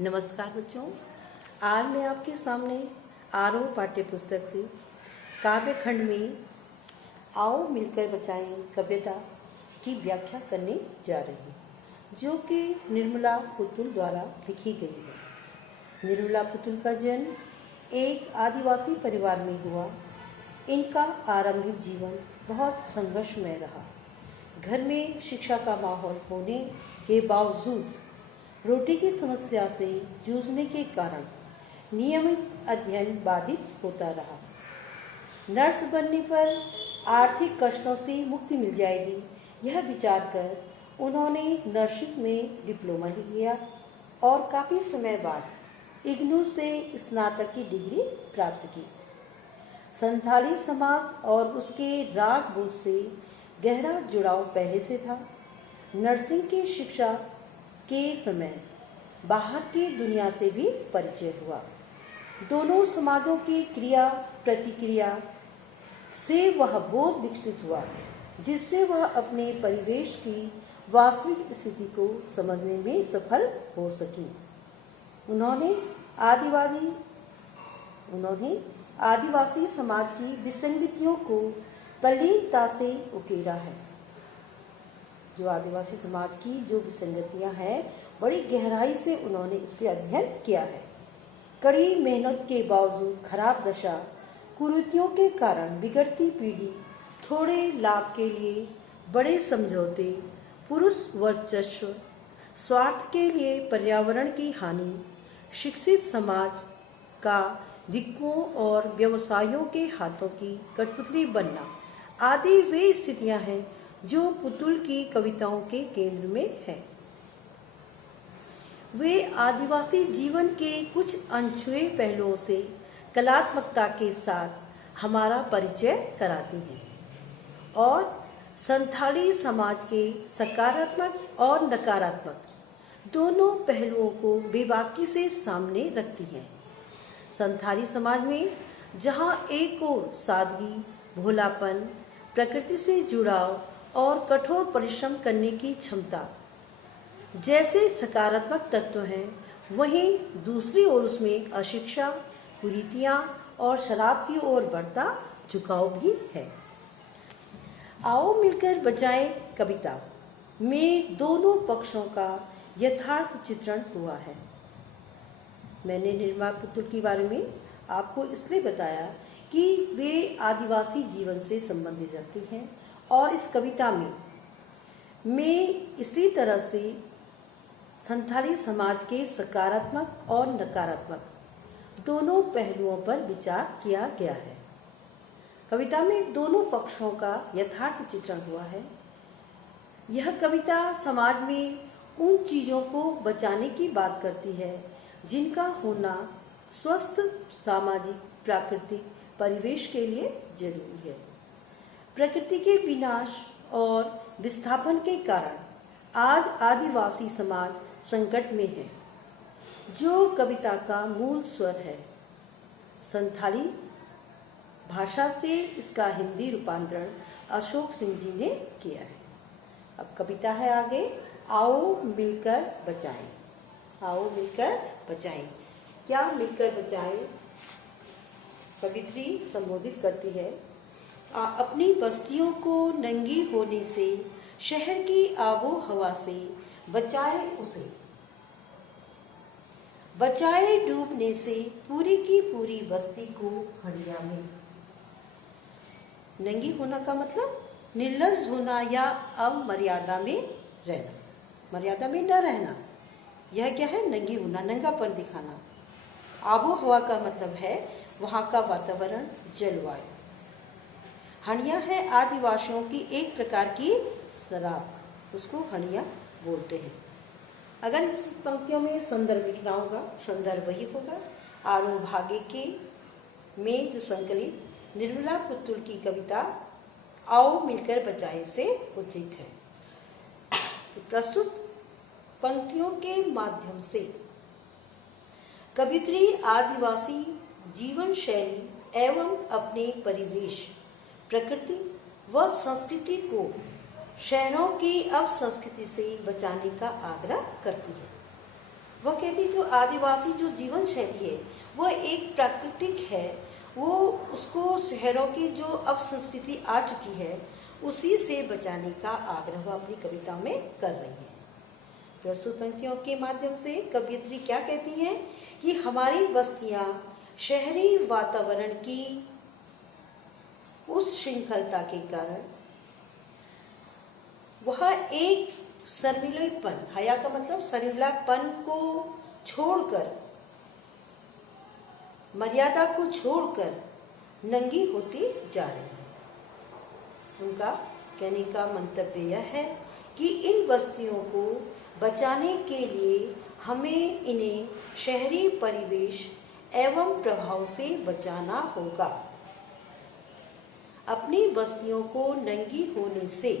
नमस्कार बच्चों, आज मैं आपके सामने आरोह पाठ्य पुस्तक से काव्य खंड में आओ मिलकर बचाएं कविता की व्याख्या करने जा रही हूँ, जो कि निर्मला पुतुल द्वारा लिखी गई है। निर्मला पुतुल का जन्म एक आदिवासी परिवार में हुआ। इनका आरंभिक जीवन बहुत संघर्षमय रहा। घर में शिक्षा का माहौल होने के बावजूद रोटी की समस्या से जूझने के कारण नियमित अध्ययन बाधित होता रहा। नर्स बनने पर आर्थिक कष्टों से मुक्ति मिल जाएगी, यह विचार कर उन्होंने नर्सिंग में डिप्लोमा लिया और काफ़ी समय बाद इग्नू से स्नातक की डिग्री प्राप्त की। संथाली समाज और उसके राग बोध से गहरा जुड़ाव पहले से था। नर्सिंग की शिक्षा के समय बाहर की दुनिया से भी परिचय हुआ। दोनों समाजों की क्रिया प्रतिक्रिया से वह बोध विकसित हुआ, जिससे वह अपने परिवेश की वास्तविक स्थिति को समझने में सफल हो सकी। उन्होंने आदिवासी समाज की विसंगतियों को तल्लीनता से उकेरा है। जो आदिवासी समाज की जो विसंगतियां हैं, बड़ी गहराई से उन्होंने इस पर अध्ययन किया है। कड़ी मेहनत के बावजूद खराब दशा कुरीतियों के कारण बिगड़ती पीढ़ी, थोड़े लाभ के लिए बड़े समझौते, पुरुष वर्चस्व, स्वार्थ के लिए पर्यावरण की हानि, शिक्षित समाज का दिक्कों और व्यवसायों के हाथों की कठपुतली बनना आदि वे स्थितियां हैं जो पुतुल की कविताओं के केंद्र में है। वे आदिवासी जीवन के कुछ अनछुए पहलुओं से कलात्मकता के साथ हमारा परिचय कराती हैं और संथाली समाज के सकारात्मक और नकारात्मक दोनों पहलुओं को बेबाकी से सामने रखती हैं। संथाली समाज में जहाँ एक ओर सादगी, भोलापन, प्रकृति से जुड़ाव और कठोर परिश्रम करने की क्षमता जैसे सकारात्मक तत्व हैं, वहीं दूसरी ओर उसमें अशिक्षा, कुरीतियां और शराब की ओर बढ़ता झुकाव भी है। आओ मिलकर बचाएं कविता में दोनों पक्षों का यथार्थ चित्रण हुआ है। मैंने निर्मला पुतुल के बारे में आपको इसलिए बताया कि वे आदिवासी जीवन से संबंधित रहती हैं और इस कविता में इसी तरह से संथाली समाज के सकारात्मक और नकारात्मक दोनों पहलुओं पर विचार किया गया है। कविता में दोनों पक्षों का यथार्थ चित्रण हुआ है। यह कविता समाज में उन चीज़ों को बचाने की बात करती है जिनका होना स्वस्थ सामाजिक प्राकृतिक परिवेश के लिए जरूरी है। प्रकृति के विनाश और विस्थापन के कारण आज आदिवासी समाज संकट में है, जो कविता का मूल स्वर है। संथाली भाषा से इसका हिंदी रूपांतरण अशोक सिंह जी ने किया है। अब कविता है आगे, आओ मिलकर बचाएं। आओ मिलकर बचाएं। क्या मिलकर बचाएं? कवित्री संबोधित करती है, अपनी बस्तियों को नंगी होने से, शहर की आबो हवा से बचाए उसे, बचाए डूबने से पूरी की पूरी बस्ती को हड़िया में। नंगी होना का मतलब निर्लज्ज होना या अमर्यादा में रहना, मर्यादा में न रहना। यह क्या है? नंगी होना, नंगापन दिखाना। आबो हवा का मतलब है वहाँ का वातावरण, जलवायु। हणिया है आदिवासियों की एक प्रकार की शराब, उसको हणिया बोलते हैं। अगर इस पंक्तियों में संदर्भ लिखना होगा, संदर्भ वही होगा आरोह भागे के में जो संकलित निर्मला पुतुल की कविता आओ मिलकर बचाएं से उद्धृत है। प्रस्तुत पंक्तियों के माध्यम से कवित्री आदिवासी जीवन शैली एवं अपने परिवेश, प्रकृति व संस्कृति को शहरों की अपसंस्कृति से बचाने का आग्रह करती है। वह कहती है जो आदिवासी जो जीवन शैली है वह एक प्राकृतिक है, वो उसको शहरों की जो अब संस्कृति आ चुकी है उसी से बचाने का आग्रह वह अपनी कविता में कर रही है। प्रस्तुत पंक्तियों के माध्यम से कवयित्री क्या कहती हैं कि हमारी बस्तियां शहरी वातावरण की उस श्रृंखलता के कारण वह एक शर्मिलेपन, हया का मतलब शर्मिलापन को छोड़कर, मर्यादा को छोड़कर नंगी होती जा रही है। उनका कहने का मंतव्य यह है कि इन बस्तियों को बचाने के लिए हमें इन्हें शहरी परिवेश एवं प्रभाव से बचाना होगा। अपनी बस्तियों को नंगी होने से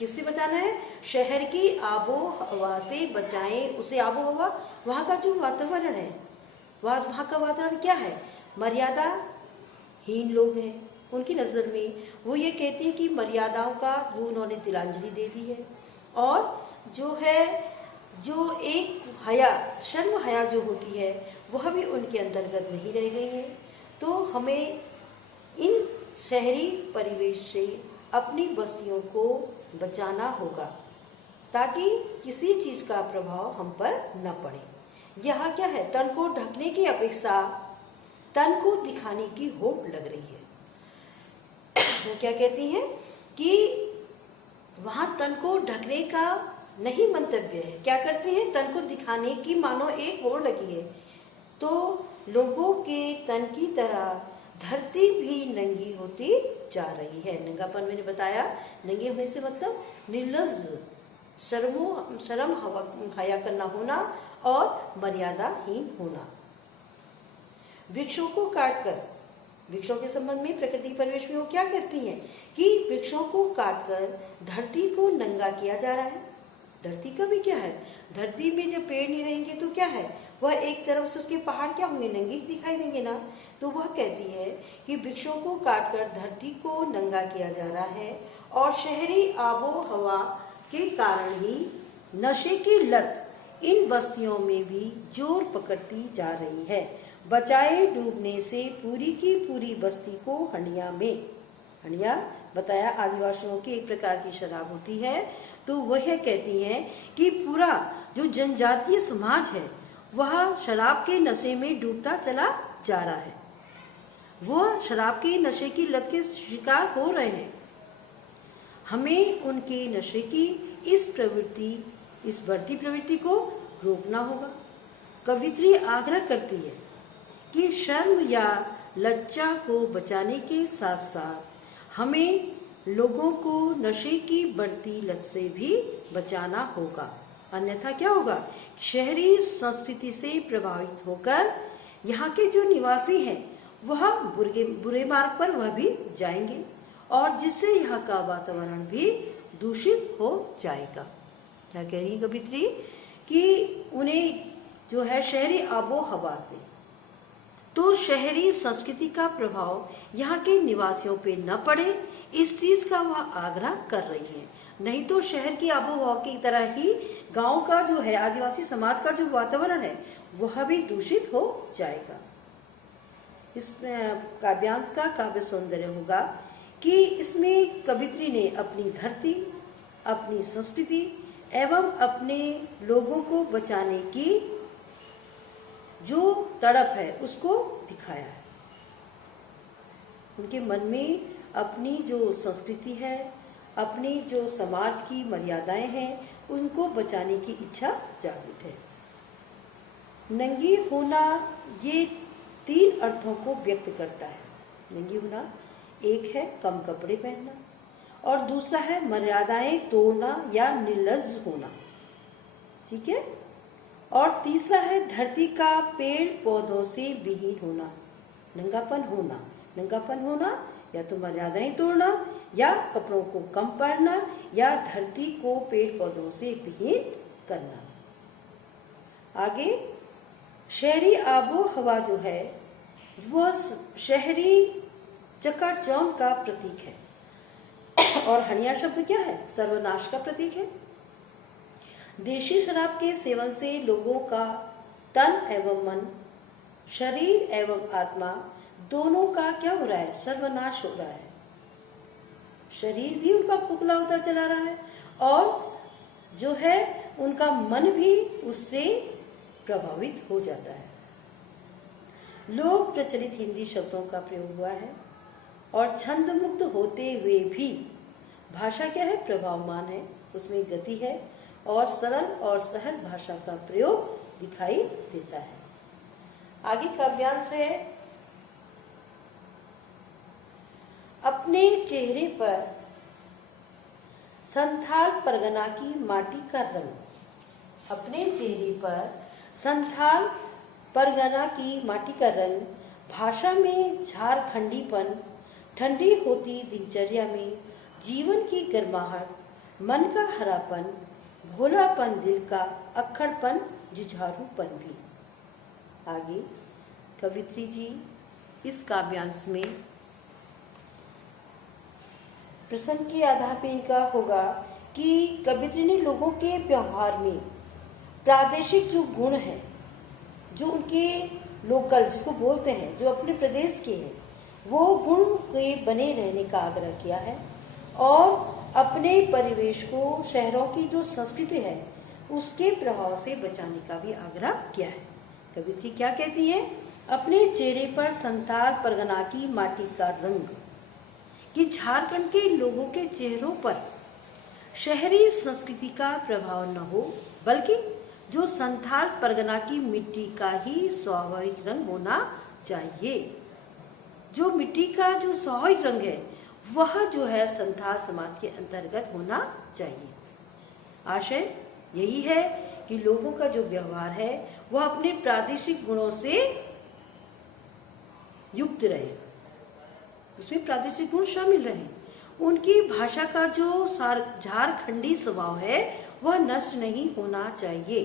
किससे बचाना है? शहर की आबो हवा से बचाएं उसे। आबो हवा वहाँ का जो वातावरण है, वहाँ का वातावरण क्या है? मर्यादाहीन लोग हैं उनकी नज़र में। वो ये कहती है कि मर्यादाओं का वो उन्होंने तिलांजलि दे दी है, और जो है जो एक हया, शर्म हया जो होती है वह भी उनके अंतर्गत नहीं रह गई है। तो हमें इन शहरी परिवेश से अपनी बस्तियों को बचाना होगा ताकि किसी चीज़ का प्रभाव हम पर न पड़े। यहाँ क्या है? तन को ढकने की अपेक्षा तन को दिखाने की होड़ लग रही है। वो क्या कहती हैं कि वहाँ तन को ढकने का नहीं मंतव्य है। क्या करते हैं? तन को दिखाने की मानो एक होड़ लगी है। तो लोगों के तन की तरह धरती भी नंगी होती जा रही है। नंगापन मैंने बताया, नंगे होने से मतलब निर्लज्ज, शर्म हया करना होना और मर्यादाहीन होना। वृक्षों को काटकर, वृक्षों के संबंध में प्रकृति परिवेश में वो क्या करती हैं कि वृक्षों को काटकर धरती को नंगा किया जा रहा है। धरती का भी क्या है? धरती में जब पेड़ नहीं रहेंगे तो क्या है? वह एक तरफ से उसके पहाड़ क्या होंगे? नंगे दिखाई देंगे ना। तो वह कहती है कि वृक्षों को काटकर धरती को नंगा किया जा रहा है, और शहरी आबो हवा के कारण ही नशे की लत इन बस्तियों में भी जोर पकड़ती जा रही है। बचाए डूबने से पूरी की पूरी बस्ती को हंडिया में, हंडिया बताया आदिवासियों की एक प्रकार की शराब होती है। तो वह कहती हैं कि पूरा जो जनजातीय समाज है वह शराब के नशे में डूबता चला जा रहा है। वह शराब के नशे की लत के शिकार हो रहे हैं। हमें उनके नशे की इस बढ़ती प्रवृत्ति को रोकना होगा। कवित्री आग्रह करती है कि शर्म या लज्जा को बचाने के साथ साथ हमें लोगों को नशे की बढ़ती लत से भी बचाना होगा, अन्यथा क्या होगा? शहरी संस्कृति से प्रभावित होकर यहाँ के जो निवासी हैं वह बुरे मार्ग पर वह भी जाएंगे, और जिससे यहाँ का वातावरण भी दूषित हो जाएगा। क्या कह रही है कवित्री कि उन्हें जो है शहरी आबो हवा से, तो शहरी संस्कृति का प्रभाव यहाँ के निवासियों पे न पड़े, इस चीज का वह आग्रह कर रही है। नहीं तो शहर की आबोहवा की तरह ही गांव का जो है, आदिवासी समाज का जो वातावरण है वह भी दूषित हो जाएगा। इस काव्यांश का काव्य सौंदर्य होगा कि इसमें कवित्री ने अपनी धरती, अपनी संस्कृति एवं अपने लोगों को बचाने की जो तड़प है उसको दिखाया है। उनके मन में अपनी जो संस्कृति है, अपनी जो समाज की मर्यादाएं हैं, उनको बचाने की इच्छा जागृत है। नंगी होना ये 3 अर्थों को व्यक्त करता है। नंगी होना एक है कम कपड़े पहनना, और दूसरा है मर्यादाएं तोड़ना या निर्लज्ज होना, ठीक है, और तीसरा है धरती का पेड़ पौधों से विहीन होना, नंगापन होना। नंगापन होना या तो मर्यादाएं तोड़ना, या कपड़ों को कम पहनना, या धरती को पेड़ पौधों से विहीन करना। आगे शहरी आबो हवा जो है वह शहरी चकाचौंध का प्रतीक है, और हनिया शब्द क्या है? सर्वनाश का प्रतीक है। देशी शराब के सेवन से लोगों का तन एवं मन, शरीर एवं आत्मा दोनों का क्या हो रहा है? सर्वनाश हो रहा है। शरीर भी उनका खोखला होता चला रहा है और जो है उनका मन भी उससे प्रभावित हो जाता है। लोक प्रचलित हिंदी शब्दों का प्रयोग हुआ है और छंद मुक्त होते हुए भी भाषा क्या है? प्रभावमान है, उसमें गति है और सरल और सहज भाषा का प्रयोग दिखाई देता है। आगे काव्यांश है, अपने चेहरे पर संथाल परगना की माटी का रंग। अपने चेहरे पर संथाल परगना की माटी का रंग भाषा में झारखंडीपन, ठंडी होती दिनचर्या में जीवन की गर्माहट, मन का हरापन, भोलापन, दिल का अक्खड़पन, जुझारूपन भी। आगे कवित्री जी इस काव्यांश में प्रश्न के आधार पर इनका होगा कि कवित्री ने लोगों के व्यवहार में प्रादेशिक जो गुण है, जो उनके लोकल जिसको बोलते हैं, जो अपने प्रदेश के हैं, वो गुण के बने रहने का आग्रह किया है और अपने परिवेश को, शहरों की जो संस्कृति है उसके प्रभाव से बचाने का भी आग्रह किया है। कवित्री क्या कहती है? अपने चेहरे पर संथाल परगना की माटी का रंग, कि झारखंड के लोगों के चेहरों पर शहरी संस्कृति का प्रभाव न हो, बल्कि जो संथाल परगना की मिट्टी का ही स्वाभाविक रंग होना चाहिए। जो मिट्टी का जो स्वाभाविक रंग है वह जो है संथाल समाज के अंतर्गत होना चाहिए। आशय यही है कि लोगों का जो व्यवहार है वह अपने प्रादेशिक गुणों से युक्त रहे, उसमें प्रादेशिक गुण शामिल रहे। उनकी भाषा का जो झारखंडी स्वभाव है वह नष्ट नहीं होना चाहिए,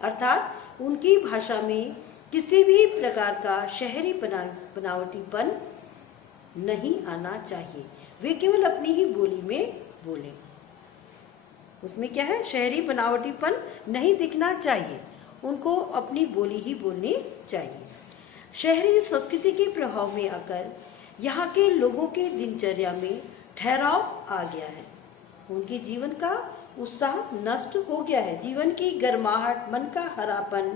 अर्थात उनकी भाषा में किसी भी प्रकार का शहरी बनावटीपन नहीं आना चाहिए। वे केवल अपनी ही बोली में बोलें, उसमें क्या है? शहरी बनावटीपन नहीं दिखना चाहिए, उनको अपनी बोली ही बोलनी चाहिए। शहरी संस्कृति के प्रभाव में आकर यहाँ के लोगों के दिनचर्या में ठहराव आ गया है, उनके जीवन का उत्साह नष्ट हो गया है। जीवन की गर्माहट, मन का हरापन,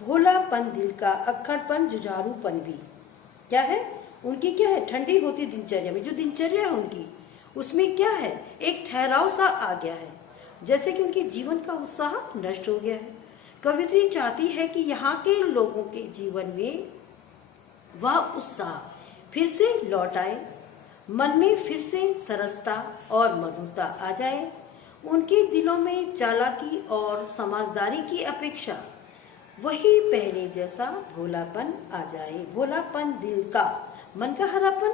भोलापन, दिल का अक्खड़पन, जुझारूपन भी क्या है? उनकी क्या है? ठंडी होती दिनचर्या में जो दिनचर्या है उनकी, उसमें क्या है? एक ठहराव सा आ गया है, जैसे कि उनके जीवन का उत्साह नष्ट हो गया है। कवित्री चाहती है कि यहाँ के लोगों के जीवन में वह उत्साह फिर से लौट आए, मन में फिर से सरसता और मधुरता आ जाए, उनके दिलों में चालाकी और समझदारी की अपेक्षा वही पहले जैसा भोलापन आ जाए। भोलापन, दिल का, मन का हरापन,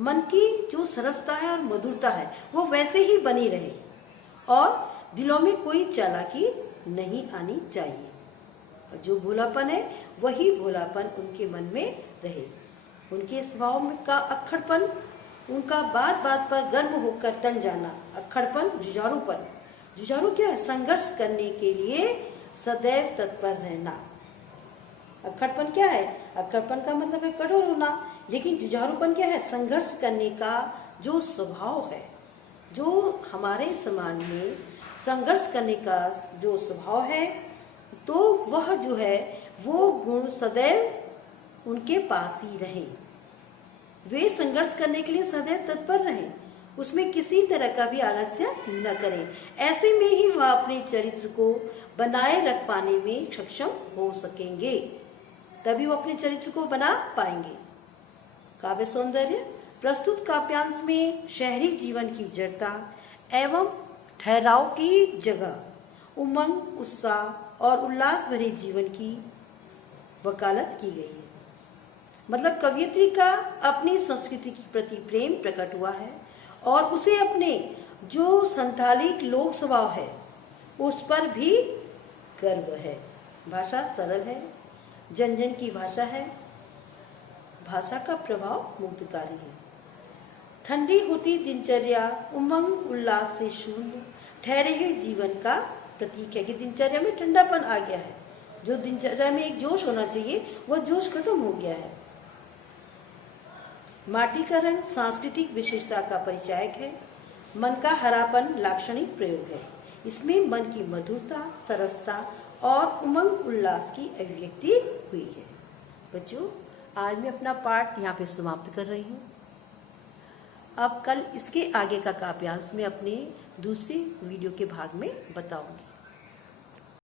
मन की जो सरसता है और मधुरता है वो वैसे ही बनी रहे और दिलों में कोई चालाकी नहीं आनी चाहिए। और जो भोलापन है वही भोलापन उनके मन में रहे। उनके स्वभाव का अक्खड़पन, उनका बात बात पर गर्म होकर तन जाना, अक्खड़पन, जुझारूपन। जुझारू क्या है? संघर्ष करने के लिए सदैव तत्पर रहना। अक्खड़पन क्या है? अक्खड़पन का मतलब है कठोर होना, लेकिन जुझारूपन क्या है? संघर्ष करने का जो स्वभाव है, जो हमारे समाज में संघर्ष करने का जो स्वभाव है, तो वह जो है वो गुण सदैव उनके पास ही रहे। वे संघर्ष करने के लिए सदैव तत्पर रहें, उसमें किसी तरह का भी आलस्य न करें। ऐसे में ही वह अपने चरित्र को बनाए रख पाने में सक्षम हो सकेंगे, तभी वो अपने चरित्र को बना पाएंगे। काव्य सौंदर्य प्रस्तुत काव्यांश में शहरी जीवन की जड़ता एवं ठहराव की जगह उमंग, उत्साह और उल्लास भरे जीवन की वकालत की गई है। मतलब कवयित्री का अपनी संस्कृति के प्रति प्रेम प्रकट हुआ है और उसे अपने जो संथालिक लोक स्वभाव है उस पर भी गर्व है। भाषा सरल है, जन जन की भाषा है, भाषा का प्रभाव मुग्धकारी है। ठंडी होती दिनचर्या उमंग उल्लास से शून्य ठहरे हुए जीवन का प्रतीक है कि दिनचर्या में ठंडापन आ गया है जो दिनचर्या में एक जोश होना चाहिए वह जोश खत्म हो गया है। माटी का रंग सांस्कृतिक विशेषता का परिचायक है। मन का हरापन लाक्षणिक प्रयोग है। इसमें मन की मधुरता, सरसता और उमंग उल्लास की अभिव्यक्ति हुई है। बच्चों, आज मैं अपना पाठ यहाँ पे समाप्त कर रही हूँ। अब कल इसके आगे का काव्यांश मैं अपने दूसरे वीडियो के भाग में बताऊंगी।